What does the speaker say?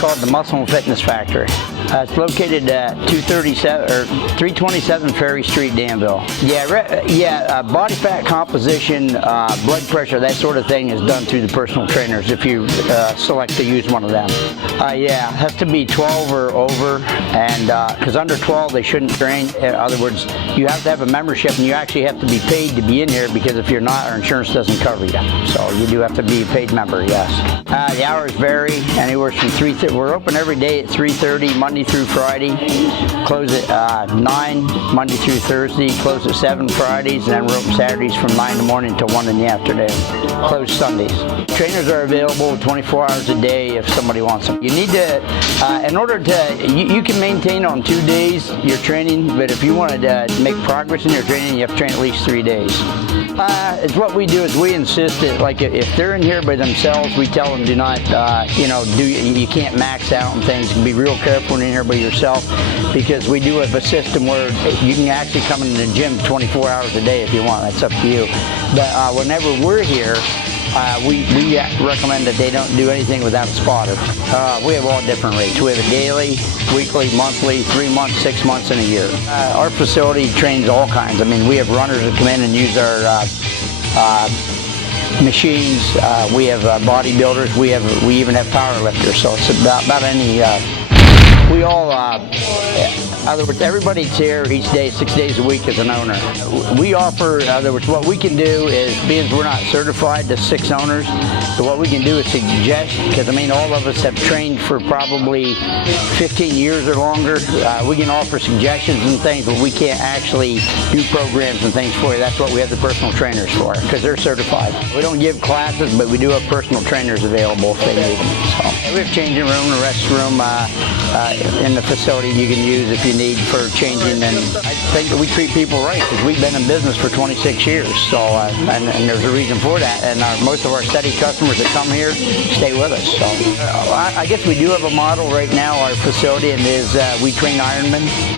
called the Muscle and Fitness Factory. It's located at 327 Ferry Street, Danville. Body fat composition, blood pressure, that sort of thing is done through the personal trainers if you select to use one of them. It has to be 12 or over, and because under 12 they shouldn't train. In other words, you have to have a membership, and you actually have to be paid to be in here, because if you're not, our insurance doesn't cover you. So you do have to be a paid member, yes. The hours vary anywhere from we're open every day at 3:30 Monday through Friday, close at 9 Monday through Thursday, close at 7 Fridays, and then we're open Saturdays from 9 in the morning to 1 in the afternoon. Closed Sundays. Trainers are available 24 hours a day if somebody wants them. You need to, in order to, you can maintain on 2 days your training, but if you wanted to make progress in your training, you have to train at least 3 days. It's what we do is we insist that, like, if they're in here by themselves, we tell them do not, you can't max out and things. You can be real careful when you're in here by yourself, because we do have a system where you can actually come in the gym 24 hours a day if you want. That's up to you. But whenever we're here, we recommend that they don't do anything without a spotter. We have all different rates. We have a daily, weekly, monthly, 3 months, 6 months, and a year. Our facility trains all kinds. I mean, we have runners that come in and use our machines. We have bodybuilders. We even have power lifters. So it's about any. We all, in other words, everybody's here each day, 6 days a week as an owner. We offer, in other words, what we can do is, being we're not certified to 6 owners, so what we can do is suggest, because I mean all of us have trained for probably 15 years or longer. We can offer suggestions and things, but we can't actually do programs and things for you. That's what we have the personal trainers for, because they're certified. We don't give classes, but we do have personal trainers available if they need them. So, we have changing room, a restroom, in the facility you can use if you need for changing, and I think that we treat people right, because we've been in business for 26 years, so and there's a reason for that, and most of our steady customers that come here stay with us. So I guess we do have a model right now, our facility, and is we train Ironman.